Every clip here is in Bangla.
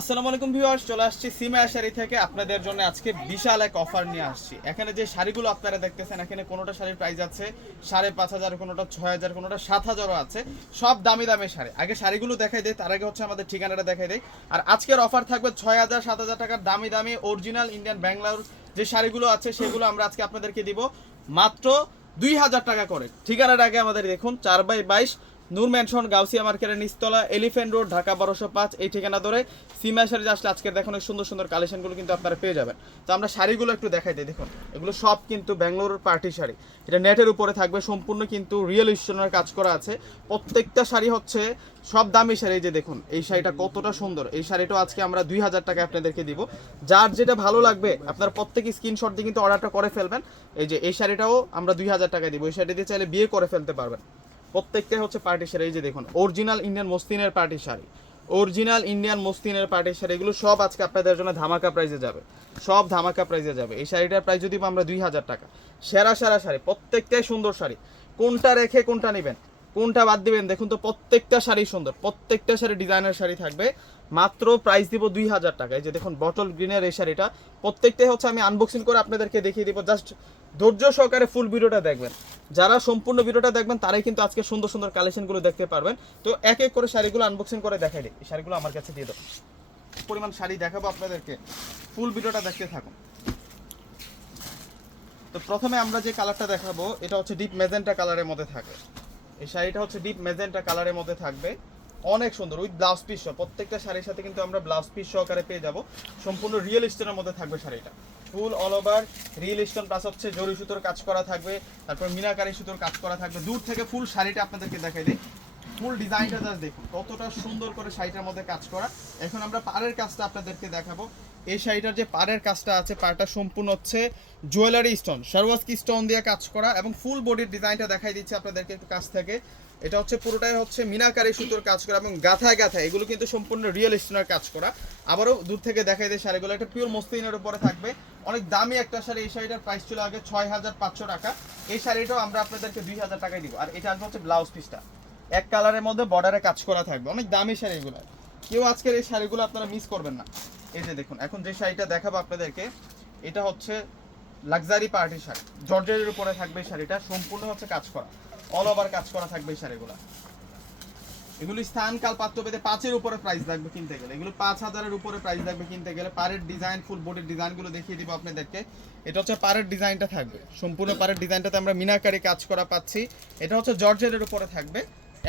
আসসালামু আলাইকুম ভিউয়ার্স, চলে আসছি সিমায়া শাড়ি থেকে আপনাদের জন্য আজকে বিশাল এক অফার নিয়ে আসছি। এখানে যে শাড়িগুলো আপনারা দেখতেছেন, এখানে কোনোটা শাড়ির প্রাইস আছে 5,500, কোনোটা 6,000, কোনোটা 7,000ও আছে। সব দামি দামি শাড়ি। আগে শাড়িগুলো দেখাই দেয়, তার আগে হচ্ছে আমাদের ঠিকানাটা দেখাই দেয়। আর আজকের অফার থাকবে 6,000, 7,000 টাকার দামি দামি অরিজিনাল ইন্ডিয়ান ব্যাঙ্গালোর যে শাড়িগুলো আছে সেগুলো আমরা আজকে আপনাদেরকে দিব মাত্র 2,000 টাকা করে। ঠিকানার আগে আমাদের দেখুন 4/22 নূর ম্যানশন, গাউসিয়া মার্কেটের নিচতলা, এলিফ্যান্ট রোড, ঢাকা 1205। এই ঠিকানা ধরে সিমায়া শাড়ি আসলে আজকের দেখুন সুন্দর সুন্দর কালেকশনগুলো কিন্তু আপনারা পেয়ে যাবেন। তো আমরা শাড়িগুলো একটু দেখাই দিই। দেখুন এগুলো সব কিন্তু ব্যাঙ্গালোর পার্টি শাড়ি। এটা নেটের উপরে থাকবে, সম্পূর্ণ কিন্তু রিয়েল স্টোনের কাজ করা আছে। প্রত্যেকটা শাড়ি হচ্ছে সব দামি শাড়ি। এই যে দেখুন এই শাড়িটা কতটা সুন্দর। এই শাড়িটাও আজকে আমরা 2,000 টাকা আপনাদেরকে দিব। যার যেটা ভালো লাগবে আপনার প্রত্যেকে স্ক্রিনশট দিয়ে কিন্তু অর্ডারটা করে ফেলবেন। এই যে এই শাড়িটাও আমরা 2,000 টাকা দিব। এই শাড়ি দিয়ে চাইলে বিয়ে করে ফেলতে পারবেন। প্রত্যেকটাই হচ্ছে পার্টি শাড়ি। এই যে দেখুন অরিজিনাল ইন্ডিয়ান মসলিনের পার্টি শাড়ি, অরিজিনাল ইন্ডিয়ান মসলিনের পার্টি শাড়ি, এগুলো সব আজকে আপনাদের জন্য ধামাকা প্রাইসে যাবে। সব ধামাকা প্রাইসে যাবে। এই শাড়িটার প্রাইস যদি আমরা 2,000 টাকা। সেরা সেরা শাড়ি, প্রত্যেকটাই সুন্দর শাড়ি। কোনটা রেখে কোনটা নেবেন, কোনটা বাদ দিবেন, দেখুন তো প্রত্যেকটা শাড়ি সুন্দর। প্রত্যেকটা শাড়ি ডিজাইনার শাড়ি থাকবে। মাত্র প্রাইস দিব 2,000 টাকা। এই যে দেখুন বটল গ্রিনের এই শাড়িটা, প্রত্যেকটাই হচ্ছে আমি আনবক্সিং করে আপনাদেরকে দেখিয়ে দিব। জাস্ট ধৈর্য সহকারে ফুল ভিডিওটা দেখবেন। যারা সম্পূর্ণ ভিডিওটা দেখবেন তারাই কিন্তু আজকে সুন্দর সুন্দর কালেকশনগুলো দেখতে পারবেন। তো এক এক করে শাড়িগুলো আনবক্সিং করে দেখাই দিই। এই শাড়িগুলো আমার কাছে দিয়ে দাও। পরিমাণ শাড়ি দেখাবো আপনাদেরকে, ফুল ভিডিওটা দেখতে থাকুন। তো প্রথমে আমরা যে কালারটা দেখাবো এটা হচ্ছে ডিপ মেজেন্টা কালারের মধ্যে থাকে। এই শাড়িটা হচ্ছে ডিপ মেজেন্টা কালারের মধ্যে থাকবে, অনেক সুন্দর উইথ ব্লাউজ পিস সহ। প্রত্যেকটা শাড়ির সাথে কিন্তু আমরা ব্লাউজ পিস সহকারে পেয়ে যাব। সম্পূর্ণ রিয়েল স্টোনের মধ্যে থাকবে শাড়িটা, ফুল all over real stone plus হচ্ছে জরি সুতোর কাজ করা থাকবে, তারপর মিনাকারি সুতোর কাজ করা থাকবে। দূর থেকে ফুল শাড়িটা আপনাদেরকে দেখাই দিই। ফুল ডিজাইনটা জাস্ট দেখুন কতটা সুন্দর করে শাড়িটার মধ্যে কাজ করা। এখন আমরা পাড়ের কাজটা আপনাদেরকে দেখাবো। এই শাড়িটার যে পাড়ের কাজটা আছে, পাড়টা সম্পূর্ণ হচ্ছে জুয়েলারি স্টোন, সারওয়াজকি স্টোন দিয়ে কাজ করা, এবং ফুল বডির ডিজাইনটা দেখাই দিচ্ছি আপনাদেরকে একটু কাছ থেকে। এটা হচ্ছে পুরোটাই হচ্ছে মিনাকারি সুতোর কাজ করা এবং গাথায় গাথায় এগুলো কিন্তু সম্পূর্ণ রিয়েল স্টোনের কাজ করা। আবারও দূর থেকে দেখাই দেয় শাড়িগুলো, একটা পিওর মসলিনের উপরে থাকবে। অনেক দামি একটা শাড়ি। এই শাড়িটার প্রাইস ছিল আগে 6,500 টাকা। এই শাড়িটাও আমরা আপনাদেরকে 2,000 টাকায় দিব। আর এটা আসবে হচ্ছে ব্লাউজ পিসটা এক কালারের মধ্যে বর্ডারে কাজ করা থাকবে। অনেক দামি শাড়িগুলো, কেউ আজকের এই শাড়িগুলো আপনারা মিস করবেন না। এই যে দেখুন এখন যে শাড়িটা দেখাবো আপনাদেরকে, এটা হচ্ছে লাক্সারি পার্টি শাড়ি, জর্জেটের উপরে থাকবে। এই শাড়িটা সম্পূর্ণ হচ্ছে কাজ করা, অল ওভার কাজ করা থাকবে এই শাড়িগুলো। এগুলো স্থান কাল পাত্র পেতে 5-এর উপরে প্রাইস লাগবে কিনতে গেলে। এগুলো 5,000-এর উপরে প্রাইস লাগবে কিনতে গেলে। পাড়ের ডিজাইন, ফুল বডির ডিজাইনগুলো দেখিয়ে দিব আপনাদেরকে। এটা হচ্ছে পাড়ের ডিজাইনটা থাকবে, সম্পূর্ণ পাড়ের ডিজাইনটাতে আমরা মিনাকারি কাজ করা পাচ্ছি। এটা হচ্ছে জর্জেটের উপরে থাকবে,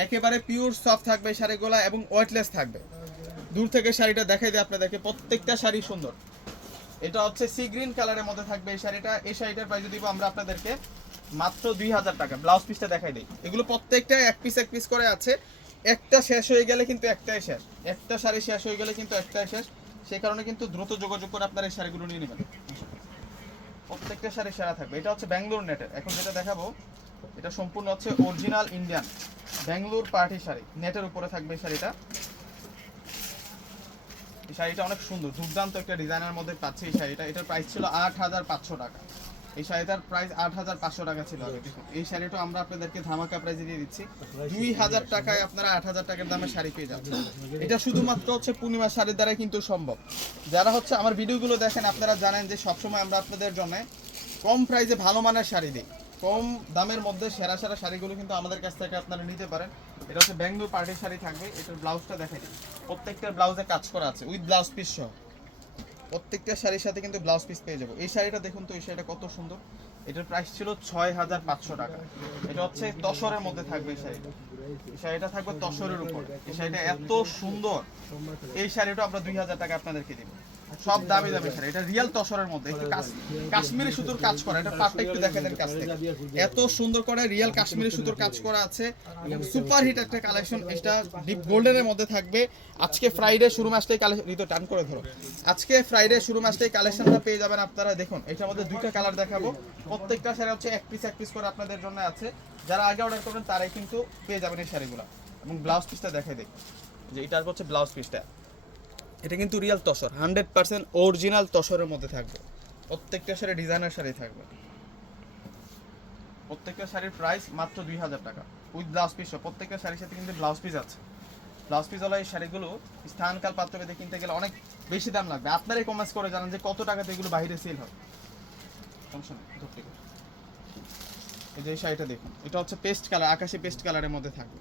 একেবারে পিওর সফট থাকবে শাড়িগুলো এবং ওয়েটলেস থাকবে। দূর থেকে শাড়িটা দেখাই দিই আপনাদেরকে, প্রত্যেকটা শাড়ি সুন্দর। এটা হচ্ছে সি গ্রিন কালারের মধ্যে থাকবে এই শাড়িটা। এই শাড়িটার প্রাইস দিব আমরা আপনাদেরকে মাত্র 2,000 টাকা। ব্লাউজ পিসটা দেখাই দিই। এগুলো প্রত্যেকটা এক পিস করে আছে। একটা শেষ হয়ে গেলে কিন্তু একটাই শেষ, একটা শাড়ি শেষ হয়ে গেলে কিন্তু একটাই শেষ। সেই কারণে কিন্তু দ্রুত যোগাযোগ করে আপনারা এই শাড়িগুলো নিয়ে নেবেন। প্রত্যেকটা শাড়ি সেরা থাকবে। এটা হচ্ছে ব্যাঙ্গালোর নেটের। এখন যেটা দেখাবো এটা সম্পূর্ণ হচ্ছে original Indian Bangalore party sari, নেটের উপরে থাকবে এই শাড়িটা। এই শাড়িটা অনেক সুন্দর, দুর্দান্ত একটা ডিজাইনের মধ্যে পাচ্ছে এই শাড়িটা। এটার প্রাইস ছিল 8,500 টাকা। এই শাড়িটার প্রাইস 8,500 টাকা ছিল আগে। দেখুন এই শাড়িটা আমরা আপনাদেরকে ধামাকা প্রাইসে দিয়ে দিচ্ছি 2,000 টাকায়। আপনারা 8,000 টাকার দামে শাড়ি পেয়ে যাচ্ছেন। এটা শুধুমাত্র হচ্ছে পূর্ণিমা শাড়ির দ্বারাই কিন্তু সম্ভব। যারা হচ্ছে আমার ভিডিওগুলো দেখেন আপনারা জানেন যে সবসময় আমরা আপনাদের জন্য কম প্রাইসে ভালো মানের শাড়ি দিই। কম দামের মধ্যে সেরা সেরা শাড়িগুলো কিন্তু আমাদের কাছ থেকে আপনারা নিতে পারেন। এটা হচ্ছে ব্যাঙ্গালোর পার্টির শাড়ি থাকবে। এটার ব্লাউজটা দেখাই দিই। প্রত্যেকটার ব্লাউজে কাজ করা আছে উইথ ব্লাউজ পিস সহ। প্রত্যেকটা শাড়ির সাথে কিন্তু ব্লাউজ পিস পেয়ে যাবো। এই শাড়িটা দেখুন তো, এই শাড়িটা কত সুন্দর। এটার প্রাইস ছিল 6,500 টাকা। এটা হচ্ছে তসরের মধ্যে থাকবে এই শাড়িটা। এই শাড়িটা থাকবে তসরের উপরে। এই শাড়িটা এত সুন্দর। এই শাড়িটা আমরা 2,000 টাকা আপনাদেরকে দিব। সব দামি দামি শাড়ি। এটা রিয়েল তসরের মধ্যে একটু কাশ্মীরি সুতোর কাজ করা। এটা পার্টটা একটু দেখে দেন কাছ থেকে, এত সুন্দর করে রিয়েল কাশ্মীরি সুতোর কাজ করা আছে। সুপার হিট একটা কালেকশন। এটা ডিপ গোল্ডেনের মধ্যে থাকবে। আজকে ফ্রাইডে শুরু মাসটাই কালেকশন, ঋতু টান করে ধরো। আজকে ফ্রাইডে শুরু মাসটাই কালেকশনটা পেয়ে যাবেন আপনারা। দেখুন এটার মধ্যে দুইটা কালার দেখাবো। প্রত্যেকটা শাড়ি হচ্ছে এক পিস করে আপনাদের জন্য আছে। যারা আগে অর্ডার করবেন তারাই কিন্তু পেয়ে যাবেন এই শাড়িগুলো। এবং ব্লাউজ পিসটা দেখাই দিই যে এটা হচ্ছে ব্লাউজ পিসটা। এটা কিন্তু রিয়েল তসর, 100% অরিজিনাল তসরের মধ্যে থাকবে। প্রত্যেকটা শাড়ি ডিজাইনার শাড়ি থাকবে। প্রত্যেকটা শাড়ির প্রাইস মাত্র 2,000 টাকা উইথ ব্লাউজ পিস। প্রত্যেকটা শাড়ির সাথে কিন্তু ব্লাউজ পিস আছে। ব্লাউজ পিসওয়ালা এই শাড়িগুলো স্থানকাল পাত্রভেদে কিনতে গেলে অনেক বেশি দাম লাগবে। আপনারাই কমেন্টস করে জানান যে কত টাকাতে এগুলো বাইরে সেল হয়। সমস্যা নেই, ধরতে গেলে এই যে এই শাড়িটা দেখুন, এটা হচ্ছে পেস্ট কালার, আকাশি পেস্ট কালারের মধ্যে থাকবে।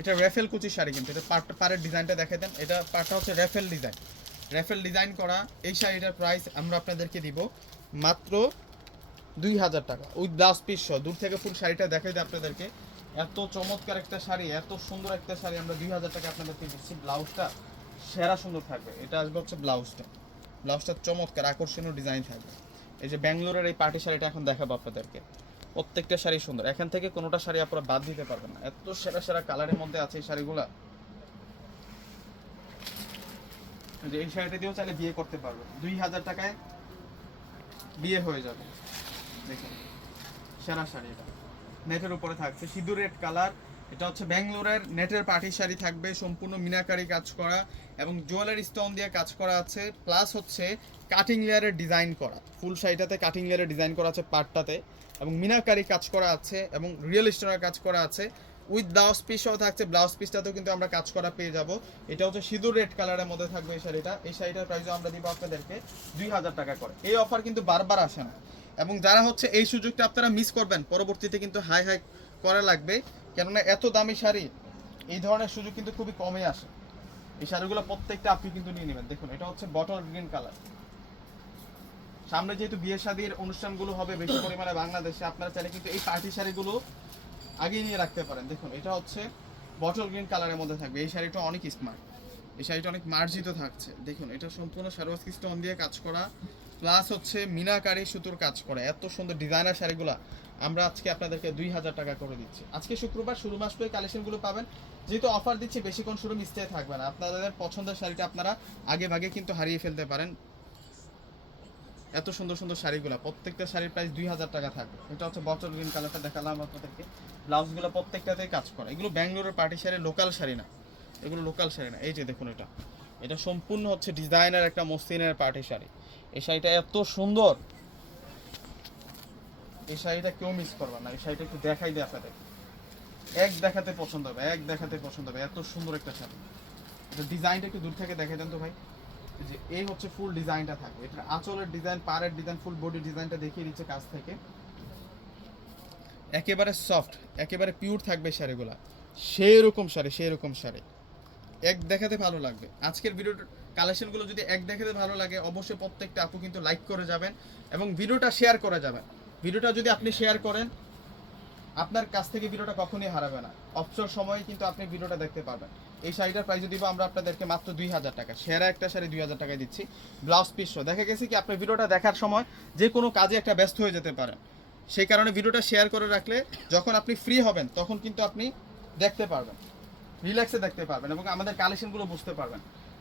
এটা রেফেল কুচি শাড়ি, কিন্তু এটা পাড়ের ডিজাইনটা দেখে দেন। এটা পাড়টা হচ্ছে রেফেল ডিজাইন, রেফেল ডিজাইন করা। এই শাড়িটার প্রাইস আমরা আপনাদেরকে দিব মাত্র 2000 টাকা উইথ ব্লাউজ পিস সহ। দূর থেকে ফুল শাড়িটা দেখাই দিই আপনাদেরকে। এত চমৎকার একটা শাড়ি, এত সুন্দর একটা শাড়ি আমরা 2000 টাকা আপনাদেরকে দিচ্ছি। ব্লাউজটা সেরা সুন্দর থাকবে। এটা আসবে হচ্ছে ব্লাউজটা, ব্লাউজটা চমৎকার আকর্ষণীয় ডিজাইন থাকবে। এই যে ব্যাঙ্গালোরের এই পার্টি শাড়িটা এখন দেখাবো আপনাদেরকে। প্রত্যেকটা শাড়ি সুন্দর, এখান থেকে কোনোটা শাড়ি আপনারা বাদ দিতে পারবেন না, এত সেরা সেরা কালারের মধ্যে আছে এই শাড়িগুলা। যে এই শাড়িটা দিয়েও চাইলে বিয়ে করতে পারবেন, 2000 টাকায় বিয়ে হয়ে যাবে। দেখুন সেরা শাড়ি, এটা নেটের উপরে থাকছে সিঁদুর রেড কালার। এটা হচ্ছে ব্যাঙ্গালোরের নেটের পার্টি শাড়ি থাকবে, সম্পূর্ণ মিনাকারি কাজ করা এবং জুয়েলারি স্টোন দিয়ে কাজ করা আছে, প্লাস হচ্ছে কাটিং লেয়ারের ডিজাইন করা। ফুল শাড়িটাতে কাটিং লেয়ারের ডিজাইন করা আছে পার্টটাতে, এবং মিনাকারি কাজ করা আছে এবং রিয়েল স্টোনের কাজ করা আছে। উইথ ব্লাউজ পিসও থাকছে, ব্লাউজ পিসটাতেও কিন্তু আমরা কাজ করা পেয়ে যাব। এটা হচ্ছে সিঁদুর রেড কালারের মধ্যে থাকবে এই শাড়িটা। এই শাড়িটার প্রাইসও আমরা দিব আপনাদেরকে 2000 টাকা করে। এই অফার কিন্তু বারবার আসে না, এবং যারা হচ্ছে এই সুযোগটা আপনারা মিস করবেন পরবর্তীতে কিন্তু হাই হাই করা লাগবে, কেননা এত দামি শাড়ি এই ধরনের সুযোগ কিন্তু খুবই কমই আসে। এই শাড়িগুলো প্রত্যেকটা আপনি কিন্তু নিয়ে নেবেন। দেখুন এটা হচ্ছে বটল গ্রিন কালার। সামনে যেহেতু বিয়ে শাদীর অনুষ্ঠানগুলো হবে বেশি পরিমাণে বাংলাদেশে, আপনারা চাইলে কিন্তু এই পার্টি শাড়িগুলো আগেই নিয়ে রাখতে পারেন। দেখুন এটা হচ্ছে বটল গ্রিন কালারের মধ্যে থাকবে। এই শাড়িটা অনেক স্মার্ট, এই শাড়িটা অনেক মার্জিত থাকছে। দেখুন এটা সম্পূর্ণ সারোয়াকি স্টোন দিয়ে কাজ করা, প্লাস হচ্ছে মিনাকারি সুতোর কাজ করা। এত সুন্দর ডিজাইনার শাড়িগুলো আমরা আজকে আপনাদেরকে 2000 টাকা করে দিচ্ছি। আজকে শুক্রবার, শুরু মাস পেয়ে কালেকশনগুলো পাবেন। যেহেতু অফার দিচ্ছি বেশিক্ষণ শুরু মিসতে থাকবে না, আপনাদের পছন্দের শাড়িটা আপনারা আগে ভাগে কিন্তু হারিয়ে ফেলতে পারেন। এত সুন্দর সুন্দর শাড়িগুলো, প্রত্যেকটা শাড়ির প্রাইস 2000 টাকা থাকবে। এটা হচ্ছে বটল গ্রিন কালারটা দেখালাম আপনাদেরকে। ব্লাউজগুলো প্রত্যেকটাতেই কাজ করা। এগুলো ব্যাঙ্গালোরের পার্টি শাড়ি, লোকাল শাড়ি না, এগুলো লোকাল শাড়ি না। এই যে দেখুন এটা, এটা সম্পূর্ণ হচ্ছে ডিজাইনার একটা মসলিনের পার্টি শাড়ি। এই শাড়িটা এত সুন্দর, এই শাড়িটা কেউ মিস করবে না। এই শাড়িটা একটু দেখাই দিই আপনাদের, এক দেখাতে পছন্দ হবে, এক দেখাতে পছন্দ হবে। এত সুন্দর একটা শাড়ি। এটা ডিজাইনটা একটু দূর থেকে দেখাই দেন তো ভাই। যে এই হচ্ছে ফুল ডিজাইনটা থাকবে, এটা আঁচলের ডিজাইন, পাড়ের ডিজাইন, ফুল বডি ডিজাইনটা দেখিয়ে দিচ্ছে কাছ থেকে। একেবারে সফট, একেবারে পিওর থাকবে শাড়িগুলা। সেই রকম শাড়ি, সেই রকম শাড়ি, এক দেখাতে ভালো লাগবে। আজকের ভিডিওর কালেকশনগুলো যদি এক দেখাতে ভালো লাগে, অবশ্যই প্রত্যেকটা আপু কিন্তু লাইক করে যাবেন এবং ভিডিওটা শেয়ার করে যাবেন। ভিডিওটা যদি আপনি শেয়ার করেন, আপনার কাছ থেকে ভিডিওটা কখনোই হারাবে না, অবসর সময়ে কিন্তু আপনি ভিডিওটা দেখতে পারবেন। এই শাড়িটার প্রাইস দিব আমরা আপনাদেরকে মাত্র 2000 টাকা। সেরা একটা শাড়ি 2000 টাকায় দিচ্ছি, ব্লাউজ পিস সহ। দেখা গেছে কি আপনি ভিডিওটা দেখার সময় যে কোনো কাজে একটা ব্যস্ত হয়ে যেতে পারেন, সেই কারণে ভিডিওটা শেয়ার করে রাখলে যখন আপনি ফ্রি হবেন তখন কিন্তু আপনি দেখতে পারবেন, রিল্যাক্সে দেখতে পারবেন এবং আমাদের কালেকশনগুলো বুঝতে পারবেন।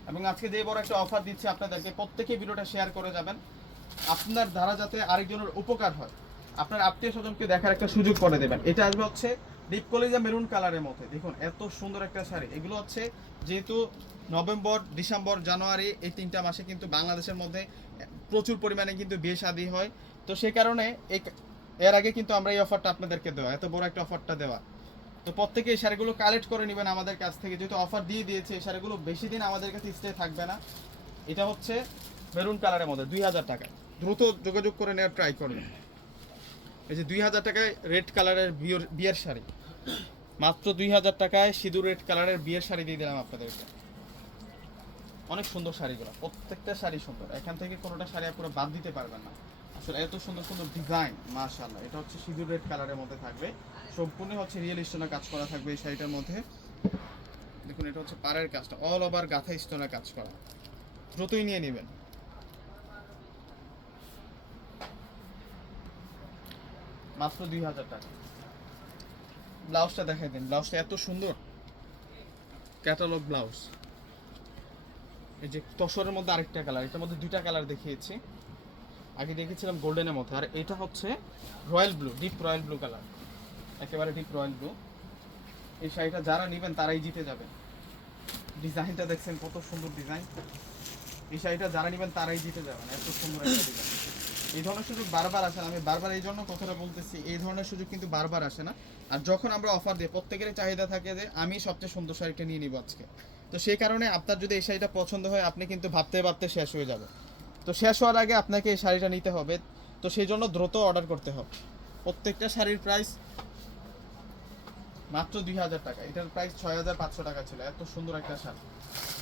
এবং আজকে যে বড় একটা অফার দিচ্ছি আপনাদেরকে, প্রত্যেকেই ভিডিওটা শেয়ার করে যাবেন, আপনার দ্বারা যাতে আরেকজনের উপকার হয়, আপনার আত্মীয় স্বজনকে দেখার একটা সুযোগ করে দেবেন। এটা আসবে হচ্ছে ডিপ কলিজা মেরুন কালারের মধ্যে। দেখুন এত সুন্দর একটা শাড়ি। এগুলো হচ্ছে যেহেতু নভেম্বর, ডিসেম্বর, জানুয়ারি এই 3টা মাসে কিন্তু বাংলাদেশের মধ্যে প্রচুর পরিমাণে কিন্তু বিয়ে শাদী হয়, তো সেই কারণে এর আগে কিন্তু আমরা এই অফারটা আপনাদেরকে দেওয়া, এত বড় একটা অফারটা দেওয়া। তো প্রত্যেকে এই শাড়িগুলো কালেক্ট করে নেবেন আমাদের কাছ থেকে, যেহেতু অফার দিয়ে দিয়েছে। এই শাড়িগুলো বেশি দিন আমাদের কাছে স্টে থাকবে না। এটা হচ্ছে মেরুন কালারের মধ্যে 2000 টাকা, দ্রুত যোগাযোগ করে নেওয়ার ট্রাই করবেন। এই যে 2000 টাকায় রেড কালারের বিয়ের শাড়ি, মাত্র 2000 টাকায় সিঁদুর রেড কালারের বিয়ের শাড়ি দিয়ে দিলাম আপনাদেরকে। অনেক সুন্দর শাড়িগুলো, প্রত্যেকটা শাড়ি সুন্দর, এখান থেকে কোনোটা শাড়ি পুরো বাদ দিতে পারবেন না। আসলে এত সুন্দর সুন্দর ডিজাইন, মাশাআল্লাহ। এটা হচ্ছে সিঁদুর রেড কালারের মধ্যে থাকবে, সম্পূর্ণ হচ্ছে রিয়েল স্টোনের কাজ করা থাকবে এই শাড়িটার মধ্যে। দেখুন এটা হচ্ছে পাড়ের কাজটা, অল ওভার গাঁথা স্টোনের কাজ করা। দ্রুতই নিয়ে নেবেন। মাত্র 2000 টাকা। ব্লাউজটা দেখাই দিন, ব্লাউজটা এত সুন্দর, ক্যাটালগ ব্লাউজ। এই যে তসরের মধ্যে আরেকটা কালার, এটার মধ্যে 2টা কালার দেখিয়েছি। আগে দেখেছিলাম গোল্ডেনের মধ্যে, আর এটা হচ্ছে royal blue, deep royal blue colour, একেবারে ডিপ রয়্যাল ব্লু। এই শাড়িটা যারা নেবেন তারাই জিতে যাবেন। ডিজাইনটা দেখছেন কত সুন্দর ডিজাইন, এই শাড়িটা যারা নেবেন তারাই জিতে যাবেন, এত সুন্দর একটা ডিজাইন। এই ধরনের সুযোগ বারবার আসে না, আমি বারবার এই জন্য কথাটা বলতেছি, এই ধরনের সুযোগ কিন্তু বারবার আসে না। আর যখন আমরা অফার দিই প্রত্যেকেরই চাহিদা থাকে যে আমি সবচেয়ে সুন্দর শাড়িটা নিয়ে নিব আজকে। তো সেই কারণে আপনার যদি এই শাড়িটা পছন্দ হয় আপনি কিন্তু ভাবতে ভাবতে শেষ হয়ে যাবে। তো শেষ হওয়ার আগে আপনাকে এই শাড়িটা নিতে হবে। তো সেই জন্য দ্রুত অর্ডার করতে হবে। প্রত্যেকটা শাড়ির প্রাইস মাত্র 2000 টাকা, এটার প্রাইস 6500 টাকা ছিল। এত সুন্দর একটা শাড়ি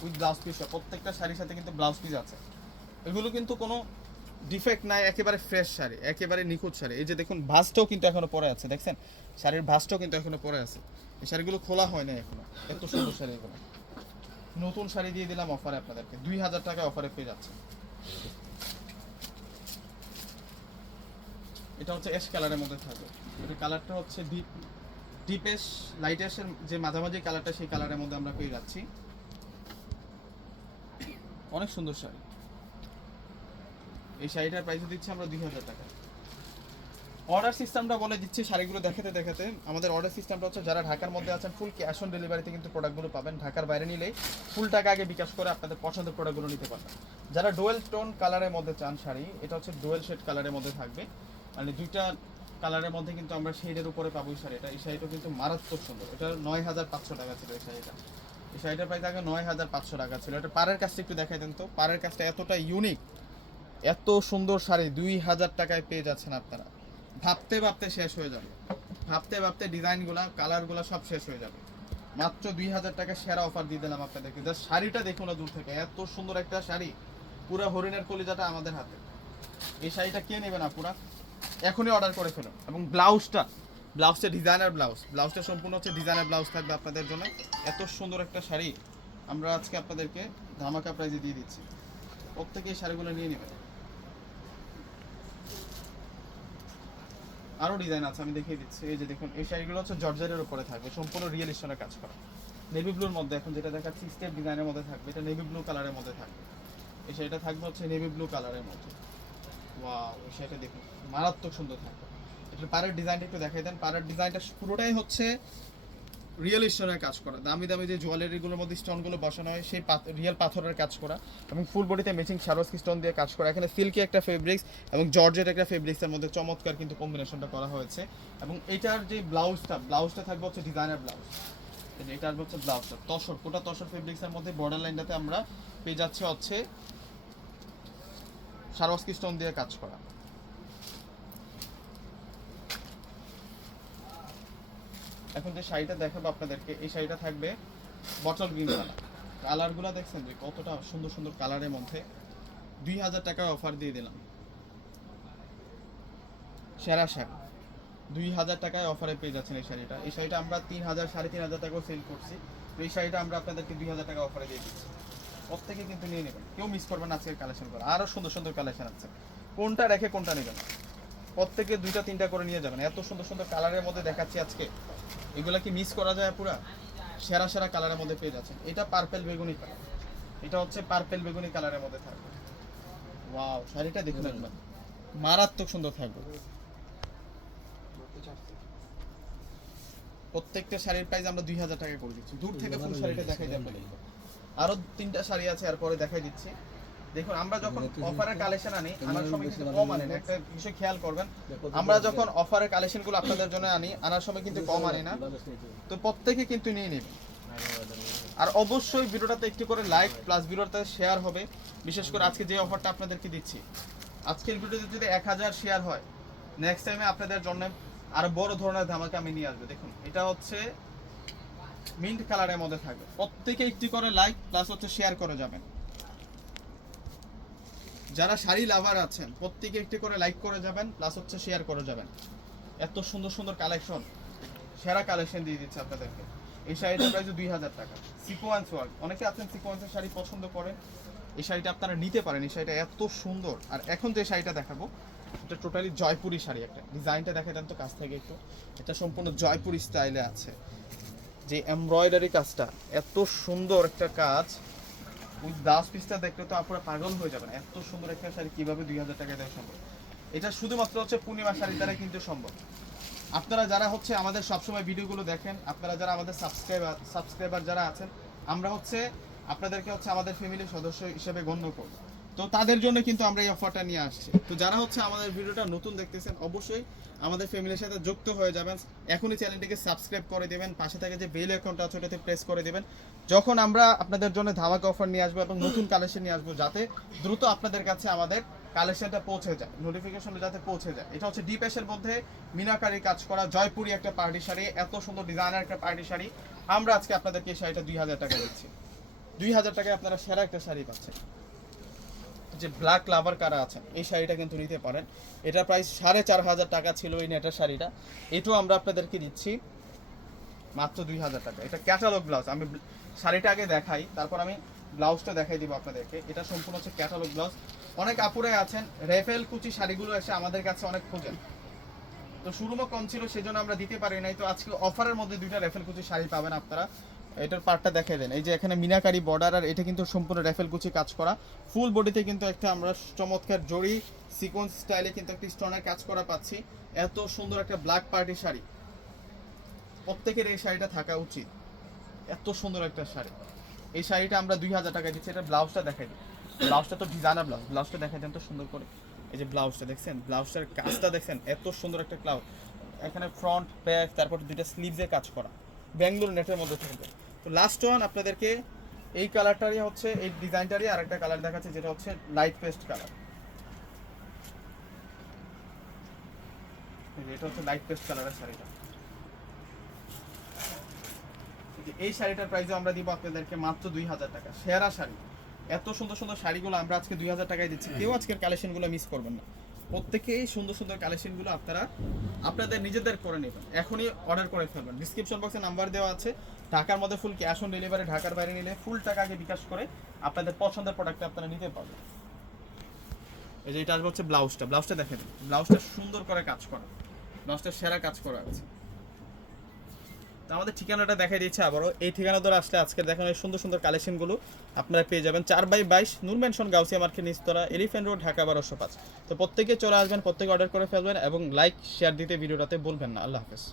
উইথ ব্লাউজ পিস, প্রত্যেকটা শাড়ির সাথে কিন্তু ব্লাউজ পিস আছে। এগুলো কিন্তু কোনো ডিফেক্ট নাই, একেবারে ফ্রেশ শাড়ি, একেবারে নিখুঁত শাড়ি। এই যে দেখুন ভাঁজটাও কিন্তু এখনো পরে আছে, দেখছেন শাড়ির ভাঁজটাও কিন্তু এখনো পরে আছে। এই শাড়িগুলো খোলা হয় না এখনো, এত সুন্দর শাড়ি এগুলো। নতুন শাড়ি দিয়ে দিলাম অফারে আপনাদেরকে, 2000 টাকা অফারে পেয়ে যাচ্ছে। এটা হচ্ছে অ্যাশ কালারের মধ্যে থাকবে। এটা কালারটা হচ্ছে ডিপ অ্যাশ লাইট অ্যাশের যে মাঝামাঝি কালারটা, সেই কালারের মধ্যে আমরা পেয়ে যাচ্ছি। অনেক সুন্দর শাড়ি। এই শাড়িটার প্রাইস দিচ্ছি আমরা 2000 টাকা। অর্ডার সিস্টেমটা বলে দিচ্ছি শাড়িগুলো দেখাতে দেখাতে। আমাদের অর্ডার সিস্টেমটা হচ্ছে যারা ঢাকার মধ্যে আছেন ফুল ক্যাশ অন ডেলিভারিতে কিন্তু প্রোডাক্টগুলো পাবেন। ঢাকার বাইরে নিলেই ফুল টাকা আগে বিকাশ করে আপনাদের পছন্দের প্রোডাক্টগুলো নিতে পারবেন। যারা ডুয়েল টোন কালারের মধ্যে চান শাড়ি, এটা হচ্ছে ডুয়েল শেড কালারের মধ্যে থাকবে, মানে দুইটা কালারের মধ্যে কিন্তু আমরা শেডের উপরে পাবো এই শাড়িটা। এই শাড়িটা কিন্তু মারাত্মক সুন্দর। এটা 9500 টাকা ছিল এই শাড়িটা। এই শাড়িটার প্রাইস আগে 9500 টাকা ছিল। এটা পাড়ের কাজটা একটু দেখাই দেন তো। পাড়ের কাজটা এতটা ইউনিক, এত সুন্দর শাড়ি 2000 টাকায় পেয়ে যাচ্ছেন আপনারা। ভাবতে ভাবতে শেষ হয়ে যাবে, ভাবতে ভাবতে ডিজাইনগুলা কালারগুলা সব শেষ হয়ে যাবে। মাত্র 2000 টাকা সেরা অফার দিয়ে দিলাম আপনাদেরকে। জাস্ট শাড়িটা দেখুন না দূর থেকে, এত সুন্দর একটা শাড়ি, পুরো হরিণের কলিজাটা আমাদের হাতে। এই শাড়িটা কে নেবে না পুরা, এখনই অর্ডার করে ফেলুন। এবং ব্লাউজটা ডিজাইনার ব্লাউজটা সম্পূর্ণ হচ্ছে ডিজাইনার ব্লাউজ থাকবে আপনাদের জন্য। এত সুন্দর একটা শাড়ি আমরা আজকে আপনাদেরকে ধামাকা প্রাইজে দিয়ে দিচ্ছি। প্রত্যেকে এই শাড়িগুলো নিয়ে নেবেন। আরও ডিজাইন আছে, আমি দেখিয়ে দিচ্ছি। এই যে দেখুন, এই শাড়িগুলো হচ্ছে জর্জেটের উপরে থাকবে, সম্পূর্ণ রিয়েল স্টোনের কাজ করা। নেভি ব্লুর মধ্যে এখন যেটা দেখাচ্ছি স্টেপ ডিজাইনের মধ্যে থাকবে, এটা নেভি ব্লু কালারের মধ্যে থাকবে। এই শাড়িটা থাকবে হচ্ছে নেভি ব্লু কালারের মধ্যে। ওয়াও, এই শাড়িটা দেখুন মারাত্মক সুন্দর থাকবে। এটা পাড়ের ডিজাইনটা একটু দেখাই দেন। পাড়ের ডিজাইনটা পুরোটাই হচ্ছে রিয়েল স্টোনের কাজ করা, দামি দামি যে জুয়েলারিগুলোর মধ্যে স্টোনগুলো বসানো হয় সেই রিয়েল পাথরের কাজ করা, এবং ফুল বডিতে ম্যাচিং সারোয়াকি স্টোন দিয়ে কাজ করা। এখানে সিল্কি একটা ফেব্রিক্স এবং জর্জেট একটা ফেব্রিক্সের মধ্যে চমৎকার কিন্তু কম্বিনেশনটা করা হয়েছে। এবং এটার যে ব্লাউজটা থাকবে হচ্ছে ডিজাইনার ব্লাউজ। এটা আসবে হচ্ছে ব্লাউজটা তসর, পুরো তসর ফেব্রিক্সের মধ্যে বর্ডার লাইনটাতে আমরা পেয়ে যাচ্ছে হচ্ছে সারোয়াকি স্টোন দিয়ে কাজ করা। এখন যে শাড়িটা দেখাবো আপনাদেরকে, এই শাড়িটা থাকবে বটল গ্রিন কালার। কালারগুলো দেখছেন যে কতটা সুন্দর সুন্দর কালারের মধ্যে। 2000 টাকায় অফার দিয়ে দিলাম সেরা শাড়ি। 2000 টাকায় অফারে পেয়ে যাচ্ছেন এই শাড়িটা। এই শাড়িটা আমরা 3000 3500 টাকাও সেল করছি। তো এই শাড়িটা আমরা আপনাদেরকে 2000 টাকা অফারে দিয়ে দিচ্ছি। প্রত্যেকে কিন্তু নিয়ে নেবেন, কেউ মিস করবেন না আজকের কালেকশনগুলো। আরও সুন্দর সুন্দর কালেকশন আছে, কোনটা রেখে কোনটা নেবেন। প্রত্যেকে 2টা 3টা করে নিয়ে যাবেন। এত সুন্দর সুন্দর কালারের মধ্যে দেখাচ্ছি আজকে, এগুলা কি মিস করা যায় পুরা? সেরা সেরা কালারের মধ্যে পেয়ে যাচ্ছেন। এটা পার্পেল বেগুনি কালার, এটা হচ্ছে পার্পেল বেগুনি কালারের মধ্যে থাকবে। ওয়াও, শাড়িটা দেখুন একবার, মারাত্মক সুন্দর থাকবে। প্রত্যেকটা শাড়ির প্রাইস আমরা 2000 টাকা করে দিচ্ছি। দূর থেকে ফুল শাড়িটা দেখাই দেন। আরো 3টা শাড়ি আছে, এরপরে দেখাই দিচ্ছি। দেখুন, আমরা যখন অফারের কালেকশন আনি আনার সময় কিন্তু কম আনি না। একটা বিষয় খেয়াল করবেন, আমরা যখন অফারের কালেকশনগুলো আপনাদের জন্য আনার সময় কিন্তু কম আনি না। তো প্রত্যেকে কিন্তু নিয়ে নেবেন। আর অবশ্যই ভিডিওটাতে একটু করে লাইক প্লাস ভিডিওটাতে শেয়ার হবে। বিশেষ করে আজকে যে অফারটা আপনাদেরকে দিচ্ছি, আজকের ভিডিওতে যদি 1000 শেয়ার হয়, নেক্সট টাইমে আপনাদের জন্য আরো বড় ধরনের ধামাকা আমি নিয়ে আসবো। দেখুন, এটা হচ্ছে মিন্ট কালারের মধ্যে থাকবে। প্রত্যেকে একটু করে লাইক প্লাস হচ্ছে শেয়ার করে যাবেন। যারা শাড়ি লাভার আছেন প্রত্যেকে একটু করে লাইক করে যাবেন প্লাস হচ্ছে শেয়ার করে যাবেন। এত সুন্দর সুন্দর কালেকশন, সেরা কালেকশন দিয়ে দিচ্ছে আপনাদেরকে। এই শাড়িটার প্রাইস 2000 টাকা। সিকোয়েন্স ওয়ার্ক, অনেকে আছেন সিকোয়েন্সের শাড়ি পছন্দ করেন, এই শাড়িটা আপনারা নিতে পারেন। এই শাড়িটা এত সুন্দর। আর এখন যে শাড়িটা দেখাবো, এটা টোটালি জয়পুরি শাড়ি। একটা ডিজাইনটা দেখে দেন তো কাছ থেকে একটু। এটা সম্পূর্ণ জয়পুরি স্টাইলে আছে, যে এমব্রয়ডারি কাজটা এত সুন্দর একটা কাজ। ওই ব্লাউজ পিসটা দেখলে তো আপনারা পাগল হয়ে যাবেন। এত সুন্দর একটা শাড়ি কিভাবে 2000 টাকায় দেওয়া সম্ভব? এটা শুধুমাত্র হচ্ছে পূর্ণিমা শাড়ি দ্বারা কিন্তু সম্ভব। আপনারা যারা হচ্ছে আমাদের সবসময় ভিডিওগুলো দেখেন, আপনারা যারা আমাদের সাবস্ক্রাইবার যারা আছেন, আমরা হচ্ছে আপনাদেরকে হচ্ছে আমাদের ফ্যামিলির সদস্য হিসেবে গণ্য করব। তো তাদের জন্য কিন্তু আমরা এই অফারটা নিয়ে আসছি। তো যারা হচ্ছে আমাদের ভিডিওটা নতুন দেখতেছেন অবশ্যই আমাদের ফ্যামিলির সাথে যুক্ত হয়ে যাবেন, এখনই চ্যানেলটিকে সাবস্ক্রাইব করে দেবেন, পাশে থাকে যে বেল আইকনটা আছে ওটাতে প্রেস করে দেবেন, যখন আমরা আপনাদের জন্য ধামাকা অফার নিয়ে আসবো এবং নতুন কালেকশন নিয়ে আসবো, যাতে দ্রুত আপনাদের কাছে আমাদের কালেকশনটা পৌঁছে যায়, নোটিফিকেশনটা যাতে পৌঁছে যায়। এটা হচ্ছে ডিপ এর মধ্যে মিনাকারি কাজ করা জয়পুরি একটা পার্টি শাড়ি, এত সুন্দর ডিজাইনার একটা পার্টি শাড়ি। আমরা আজকে আপনাদেরকে এই শাড়িটা 2000 টাকা দিচ্ছি। 2000 টাকায় আপনারা সেরা একটা শাড়ি পাচ্ছেন। যে ব্ল্যাক লাভার কারা আছেন এই শাড়িটা কিন্তু নিতে পারেন। এটা প্রাইস 4500 টাকা ছিল এই নেটের শাড়িটা, এটাও আমরা আপনাদেরকে দিচ্ছি মাত্র 2000 টাকা। এটা ক্যাটালগ ব্লাউজ, আমি শাড়িটা আগে দেখাই তারপর আমি ব্লাউজটা দেখাই দিব আপনাদেরকে। এটা সম্পূর্ণ হচ্ছে ক্যাটালগ ব্লাউজ। অনেক আপুরাই আছেন রেফেল কুচি শাড়িগুলো এসে আমাদের কাছে অনেক খোঁজেন, তো শুরুমও কম ছিল সেজন্য আমরা দিতে পারি নাই। তো আজকে অফারের মধ্যে 2টা রেফেল কুচি শাড়ি পাবেন আপনারা। এটার পার্টটা দেখাই দেন, এই যে এখানে মিনাকারি বর্ডার, আর এটা কিন্তু সম্পূর্ণ রেফেল কুচি কাজ করা। ফুল বডিতে কিন্তু একটা আমরা চমৎকার জড়ি সিকোয়েন্স স্টাইলে কিন্তু একটা স্টোনের কাজ করা পাচ্ছি। এত সুন্দর একটা ব্ল্যাক পার্টি শাড়ি, প্রত্যেকের এই শাড়িটা থাকা উচিত। এত সুন্দর একটা শাড়ি, এই শাড়িটা আমরা 2000 টাকা দিচ্ছি। এটা ব্লাউজটা দেখাই দিই, ব্লাউজটা তো ডিজাইনার ব্লাউজ, ব্লাউজটা দেখাই দেন তো সুন্দর করে। এই যে ব্লাউজটা দেখছেন, ব্লাউজটার কাজটা দেখছেন, এত সুন্দর একটা ব্লাউজ। এখানে ফ্রন্ট ব্যাক তারপর 2টা স্লিভসে কাজ করা, ব্যাঙ্গালোর নেটের মধ্যে থাকবে। তো লাস্ট ওয়ান আপনাদেরকে এই কালারটারই হচ্ছে, এই ডিজাইনটারই আরেকটা কালার দেখাচ্ছে যেটা হচ্ছে লাইট পেস্ট কালার। এটা হচ্ছে লাইট পেস্ট কালারের শাড়িটা। এই শাড়িটার প্রাইসও আমরা দিব আপনাদেরকে মাত্র 2000 টাকা। সেরা শাড়ি, এত সুন্দর সুন্দর শাড়িগুলো আমরা আজকে 2000 টাকায় দিচ্ছি। কেউ আজকের কালেকশনগুলো মিস করবেন না, প্রত্যেকেই সুন্দর সুন্দর কালেকশনগুলো আপনারা আপনাদের নিজেদের করে নেবেন, এখনই অর্ডার করে ফেলবেন। ডিসক্রিপশন বক্সে নাম্বার দেওয়া আছে। ঢাকার মধ্যে ফুল ক্যাশ অন ডেলিভারি, ঢাকার বাইরে নিলে ফুল টাকা আগে বিকাশ করে আপনাদের পছন্দের প্রোডাক্টটা আপনারা নিতে পারবেন। এই যে এটা আসবে হচ্ছে ব্লাউজটা, ব্লাউজটা দেখে দিন, ব্লাউজটা সুন্দর করে কাজ করা, ব্লাউজটা সেরা কাজ করা আছে। তো আমাদের ঠিকানাটা দেখাই দিচ্ছে আবারও, এই ঠিকানা ধরে আসলে আজকে দেখানো এই সুন্দর সুন্দর কালেকশনগুলো আপনারা পেয়ে যাবেন 4/22 নূর মেনশন গাউসিয়া মার্কেট নিচতলা, এলিফ্যান্ট রোড, ঢাকা 1205। তো প্রত্যেকে চলে আসবেন, প্রত্যেকে অর্ডার করে ফেলবেন এবং লাইক শেয়ার দিতে ভিডিওটাতে বলবেন না। আল্লাহ হাফেজ।